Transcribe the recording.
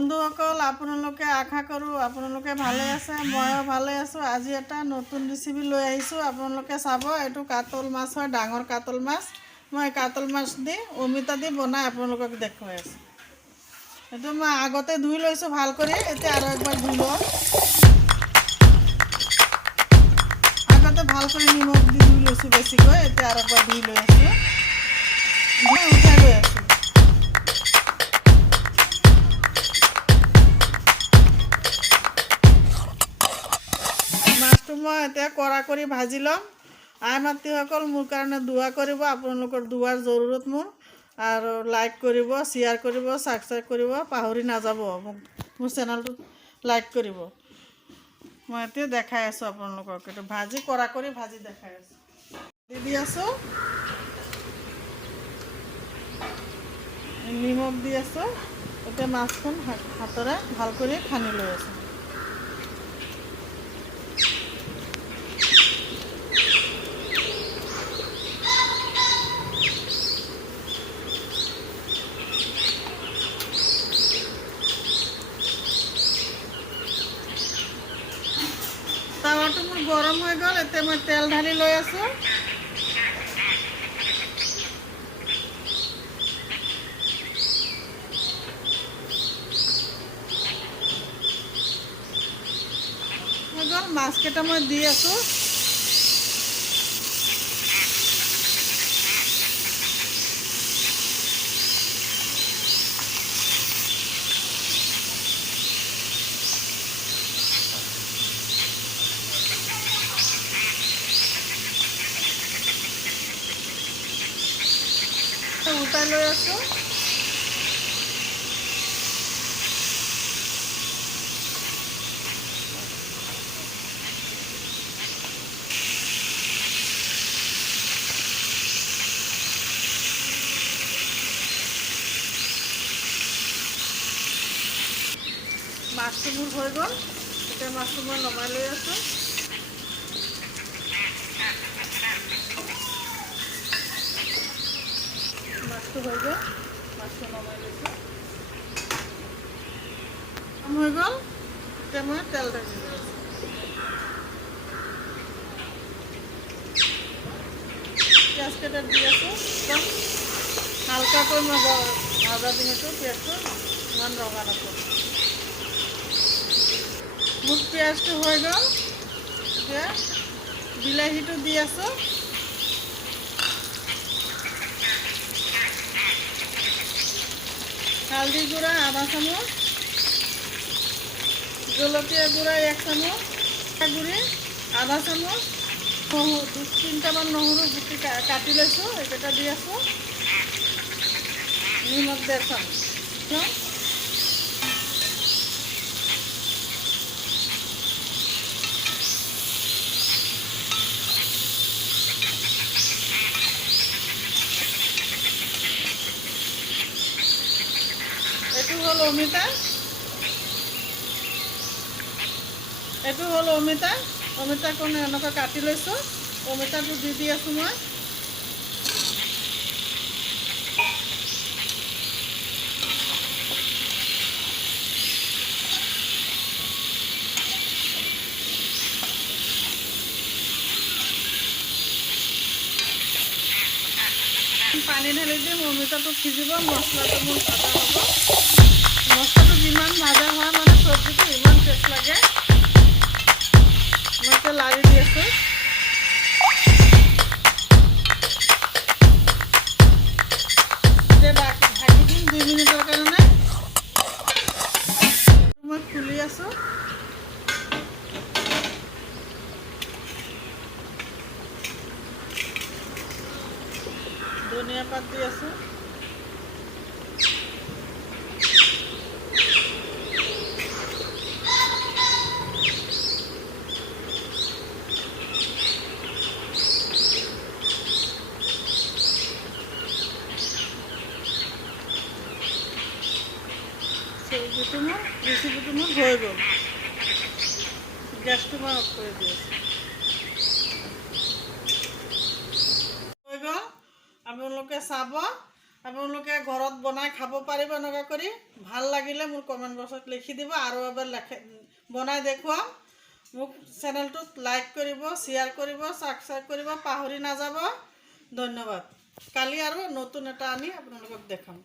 বন্ধুসকল আপোনালোকে আশা কৰোঁ আপোনালোকে ভালে আছে ময়ো ভালে আছোঁ। আজি এটা নতুন ৰেচিপি লৈ আহিছোঁ। আপোনালোকে চাব, এইটো কাতল মাছ হয়, ডাঙৰ কাতল মাছ। মই কাতল মাছ দি অমিতা দি বনাই আপোনালোকক দেখুৱাই আছোঁ। এইটো মই আগতে ধুই লৈছোঁ ভাল কৰি, এতিয়া আৰু একবাৰ ধুই লওঁ। আগতে ভাল কৰি নিমখ দি ধুই লৈছোঁ বেছিকৈ, এতিয়া আৰু একবাৰ ধুই লৈ আছোঁ, উঠাই লৈ আছোঁ। মাছটো মই এতিয়া কড়া কৰি ভাজি ল'ম। আই মাতৃসকল মোৰ কাৰণে দোৱা কৰিব, আপোনালোকৰ দোৱাৰ জৰুৰত মোৰ। আৰু লাইক কৰিব, শ্বেয়াৰ কৰিব, ছাবস্ক্ৰাইব কৰিব পাহৰি নাযাব। মোৰ চেনেলটো লাইক কৰিব। মই এতিয়া দেখাই আছোঁ আপোনালোকক, এইটো ভাজি কড়া কৰি ভাজি দেখাই আছোঁ। দি আছোঁ, নিমখ দি আছোঁ। এতিয়া মাছখন হাতেৰে ভাল কৰি সানি লৈ আছোঁ। তাৱাটো মোৰ গৰম হৈ গ'ল, এতিয়া মই তেল ঢালি লৈ আছোঁ। হৈ গ'ল, মাছকেইটা মই দি আছোঁ। উল্টাই লৈ আছোঁ। মাছটো মোৰ হৈ গ'ল, এতিয়া মাছটো মই নমাই লৈ আছোঁ। মাছটো হৈ গ'ল, মাছটো নমাই লৈছোঁ। হৈ গ'ল, এতিয়া মই তেল ঢালি লৈ আছোঁ। পিঁয়াজকেইটা দি আছোঁ, একদম হালকাকৈ মই ভাজা দিছোঁ। পিঁয়াজটো ইমান ৰঙা নকৰোঁ। মোৰ পিঁয়াজটো হৈ গ'ল, এতিয়া বিলাহীটো দি আছোঁ। হালধি গুঁড়া আধা চামুচ, জলকীয়া গুঁড়া 1 চামুচ, গুড়ি আধা চামুচ, তিনিটামান নহৰু গুটি কাটি লৈছোঁ, এইকেইটা দি আছোঁ। নিমখ 1.5 চামুচ। এইটো হ'ল অমিতা, এইটো হ'ল অমিতা। অমিতাকণ এনেকৈ কাটি লৈছোঁ, অমিতাটো দি আছোঁ মই। পানী ঢালি দিম, অমিতাটো সিজিব, মছলাটো মোৰ ভাজা হ'ব। মছলাটো যিমান ভাজা হয় মানে চব্জিটো ইমান টেষ্ট লাগে। মই এতিয়া লাৰি দি আছোঁ। এতিয়া ঢাকি দিম 2 মিনিটৰ কাৰণে। মই খুলি আছোঁ। ধনিয়া পাত দি আছোঁ। ৰেচিপিটো মোৰ হৈ গ'ল। গেছটো মই অফ কৰি দি আছোঁ। হৈ গ'ল, আপোনালোকে চাব। আপোনালোকে ঘৰত বনাই খাব পাৰিব এনেকুৱা কৰি ভাল লাগিলে মোৰ কমেণ্ট বক্সত লিখি দিব আৰু এবাৰ বনাই দেখুৱাম মোক চেনেলটোত লাইক কৰিব শ্বেয়াৰ কৰিব ছাবস্ক্ৰাইব কৰিব পাহৰি নাযাব ধন্যবাদ কালি আৰু নতুন এটা আনি আপোনালোকক দেখাম